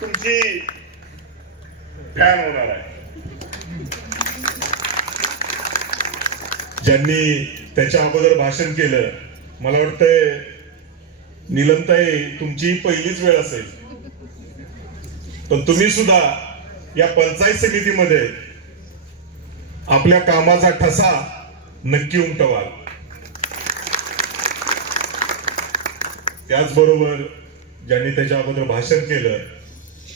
तुमची फॅन होणार आहे. ज्यांनी त्याच्या अगोदर भाषण केलं, मला वाटतंय नीलमताई तुमची पहिलीच वेळ असेल, पण तुम्ही सुद्धा या पंचायत समितीमध्ये आपल्या कामाचा ठसा नक्की उमटवाल. त्याचबरोबर ज्यांनी त्याच्या अगोदर भाषण केलं,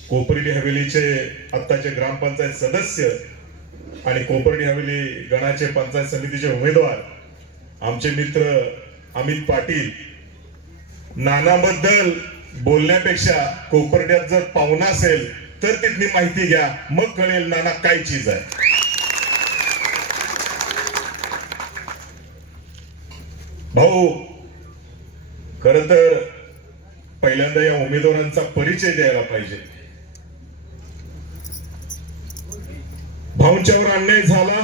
कोपर्डी हवेलीचे आत्ताचे ग्रामपंचायत सदस्य आणि कोपर्डी हवेली गणाचे पंचायत समितीचे उमेदवार आमचे मित्र अमित पाटील, नानाबद्दल बोलण्यापेक्षा कोपर्ड्यात जर पाहुणा असेल तर तिथली माहिती घ्या, मग कळेल नाना काय चीज आहे. भाऊ, खर तर पहिल्यांदा या उमेदवारांचा परिचय द्यायला पाहिजे. भाऊंच्यावर अन्याय झाला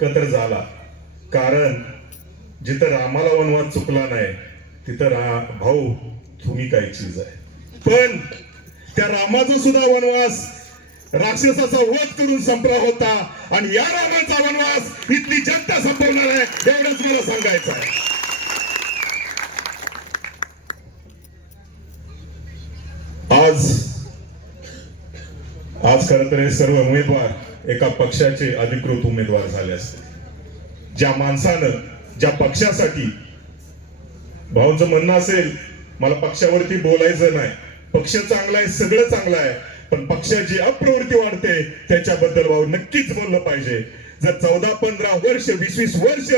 कतर झाला, कारण जिथं रामाला वनवास चुकला नाही तिथं भाऊ तुम्ही काय चीज आहे. पण त्या रामाचा सुद्धा वनवास राक्षसाचा वध करून संपला होता, आणि या रामाचा वनवास इथली जनता संपवणार आहे, एवढंच मला सांगायचं आहे. आज खरं तर हे सर्व उमेदवार एका पक्षाचे अधिकृत उमेदवार झाले असते. ज्या माणसानं, ज्या पक्षासाठी, भाऊंचं म्हणणं असेल मला पक्षावरती बोलायचं नाही, पक्ष चांगला आहे, सगळं चांगलं आहे, पण पक्षाची अप्रवृत्ती वाढते त्याच्याबद्दल भाऊ नक्कीच बोललं पाहिजे. जर 14-15 वर्ष 20-20 वर्ष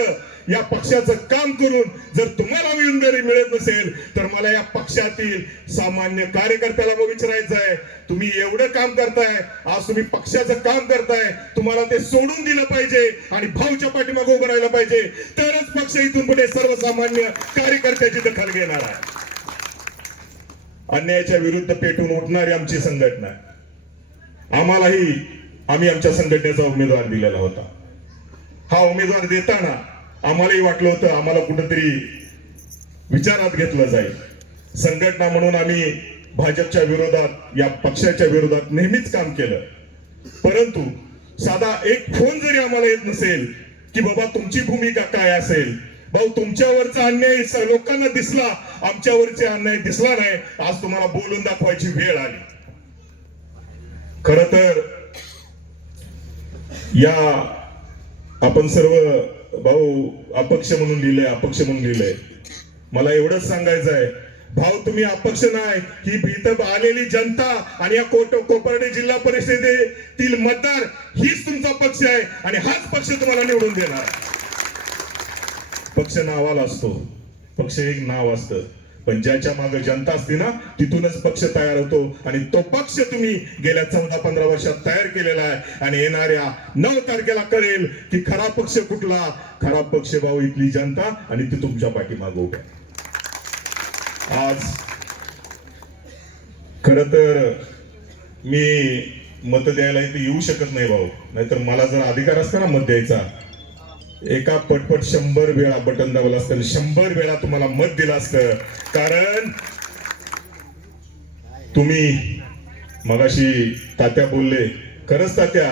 या पक्षाचं काम करून जर तुम्हाला उमेदवारी मिळत नसेल तर मला या पक्षातील सामान्य कार्यकर्त्याला विचारायचं आहे, तुम्ही एवढं काम करताय, आज तुम्ही पक्षाचं काम करताय, तुम्हाला ते सोडून दिलं पाहिजे आणि भाऊच्या पाठीमागे उभं राहिलं पाहिजे, तरच पक्ष इथून पुढे सर्वसामान्य कार्यकर्त्याची दखल घेणार आहे. अन्यायाच्या विरुद्ध पेटून उठणारी आमची संघटना, आम्ही आमच्या संघटनेचा उमेदवार दिलेला होता. हा उमेदवार देताना आम्हालाही वाटलं होतं आम्हाला कुठंतरी विचारात घेतलं जाईल. संघटना म्हणून आम्ही भाजपच्या विरोधात, या पक्षाच्या विरोधात नेहमीच काम केलं, परंतु साधा एक फोन जरी आम्हाला येत नसेल की बाबा तुमची भूमिका काय असेल, भाऊ तुमच्यावरचा अन्याय लोकांना दिसला, आमच्यावरचा अन्याय दिसला नाही, आज तुम्हाला बोलून दाखवायची वेळ आली. खर तर या आपण सर्व भाऊ अपक्ष म्हणून लिहिलंय, मला एवढंच सांगायचं आहे, भाऊ तुम्ही अपक्ष नाही, ही इथं आलेली जनता आणि या कोपर्डी जिल्हा परिषदेतील मतदार हीच तुमचा पक्ष आहे आणि हाच पक्ष तुम्हाला निवडून देणार. पक्ष नावाला असतो, पक्ष एक नाव असतं, पण ज्याच्या मागे जनता असते ना तिथूनच पक्ष तयार होतो, आणि तो पक्ष तुम्ही गेल्या 14-15 वर्षात तयार केलेला आहे, आणि येणाऱ्या 9 तारखेला कळेल की खरा पक्ष कुठला. खरा पक्ष भाऊ इथली जनता, आणि ती तुमच्या पाठीमागे उभा. आज खर तर मी मत द्यायला इथे येऊ शकत नाही भाऊ, नाहीतर मला जर अधिकार असता ना मत द्यायचा, एका पटपट 100 वेळा बटन दाबलं असतं, 100 वेळा तुम्हाला मत दिलं असतं. कारण तुम्ही मगाशी तात्या बोलले, खरंच तात्या,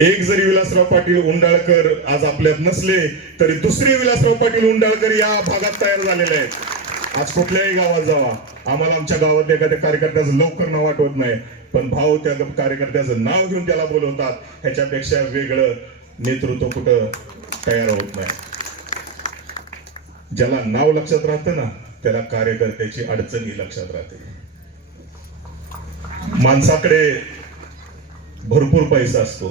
एक जरी विलासराव पाटील उंडाळकर आज आपल्यात नसले तरी दुसरे विलासराव पाटील उंडाळकर या भागात तयार झालेले आहेत. आज कुठल्याही गावात जावा, आम्हाला आमच्या गावात एखाद्या कार्यकर्त्याचं लवकर नाव आठवत नाही, पण भाऊ त्या कार्यकर्त्याचं नाव घेऊन त्याला बोलवतात. ह्याच्यापेक्षा वेगळं नेतृत्व कुठं तयार होत नाही. ज्याला नाव लक्षात राहतं ना त्याला कार्यकर्त्याची अडचणी लक्षात राहते. माणसाकडे भरपूर पैसा असतो,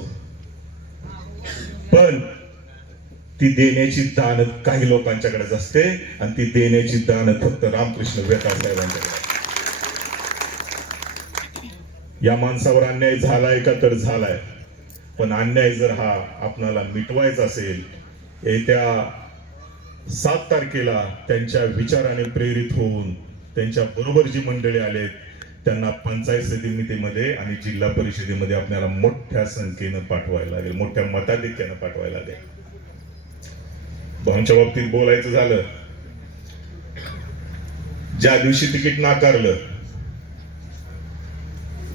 पण ती देण्याची दान काही लोकांच्याकडेच असते, आणि ती देण्याची दान फक्त रामकृष्ण वेताळ साहेबांच्याकडे. या माणसावर अन्याय झालाय का तर झालाय, पण अन्याय जर हा आपणाला मिटवायचा असेल, येत्या 7 तारखेला त्यांच्या विचाराने प्रेरित होऊन त्यांच्या बरोबर जी मंडळी आलेत त्यांना पंचायत समितीमध्ये आणि जिल्हा परिषदेमध्ये आपल्याला मोठ्या संख्येनं पाठवायला लागेल, मोठ्या मताधिक्यानं पाठवायला लागेल. भाऊंच्या बाबतीत बोलायचं झालं, ज्या दिवशी तिकीट नाकारलं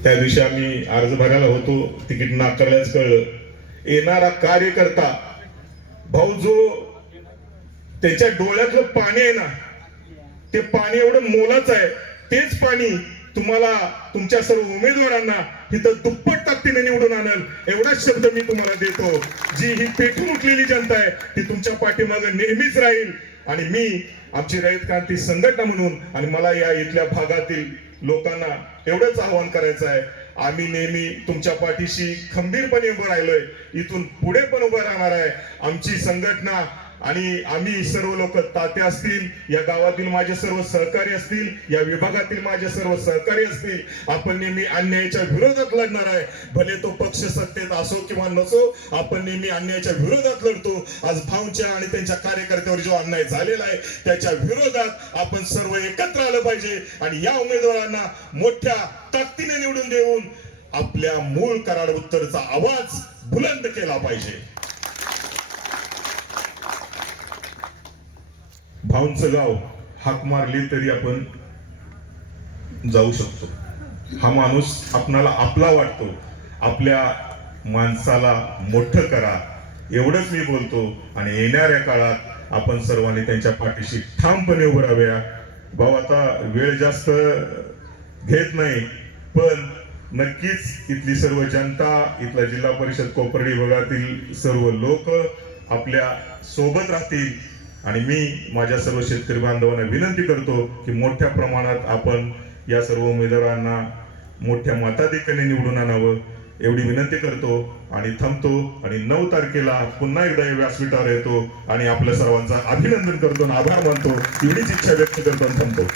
त्या दिवशी आम्ही अर्ज भरायला होतो, तिकीट नाकारल्याच कळलं. येणारा कार्यकर्ता भाऊ जो त्याच्या डोळ्यातलं पाणी आहे ना, ते पाणी एवढं मोलाचं आहे. तेच पाणी तुम्हाला तुमच्या सर्व उमेदवारांना इथं दुप्पट ताकदीने निवडून आणल एवढाच शब्द मी तुम्हाला देतो. जी ही पेटून उठलेली जनता आहे ती तुमच्या पाठीमागे नेहमीच राहील. आणि मी आमची रयत क्रांती संघटना म्हणून आणि मला या इथल्या भागातील लोकांना एवढंच आवाहन करायचं आहे, आम्ही नेहमी तुमच्या पाठीशी खंबीरपणे उभं राहिलोय, इथून पुढे पण उभं राहणार आहे. आमची संघटना आणि आम्ही सर्व लोक, तात्या असतील, या गावातील माझे सर्व सहकारी असतील, या विभागातील माझे सर्व सहकारी असतील, आपण नेहमी अन्यायाच्या विरोधात लढणार आहे. भले तो पक्ष सत्तेत असो किंवा नसो, आपण नेहमी अन्यायाच्या विरोधात लढतो. आज भाऊंच्या आणि त्यांच्या कार्यकर्त्यावर जो अन्याय झालेला आहे त्याच्या विरोधात आपण सर्व एकत्र आलं पाहिजे आणि या उमेदवारांना मोठ्या ताकदीने निवडून देऊन आपल्या मूळ कराड उत्तरचा आवाज बुलंद केला पाहिजे. भाऊंचं गाव हाक मारली तरी आपण जाऊ शकतो. हा माणूस आपणाला आपला वाटतो. आपल्या माणसाला मोठं करा एवढंच मी बोलतो आणि येणाऱ्या काळात आपण सर्वांनी त्यांच्या पाठीशी ठामपणे उभं राहूया. भाऊ आता वेळ जास्त घेत नाही, पण नक्कीच इथली सर्व जनता, इथला जिल्हा परिषद कोपर्डी विभागातील सर्व लोक आपल्या सोबत राहतील. आणि मी माझ्या सर्व शेतकरी बांधवांना विनंती करतो की मोठ्या प्रमाणात आपण या सर्व उमेदवारांना मोठ्या मताधिक्याने निवडून आणावं एवढी विनंती करतो आणि थांबतो. आणि 9 तारखेला पुन्हा एकदा व्यासपीठावर येतो आणि आपल्या सर्वांचा अभिनंदन करतो आणि आभार मानतो. एवढीच इच्छा व्यक्त करतो आणि थांबतो.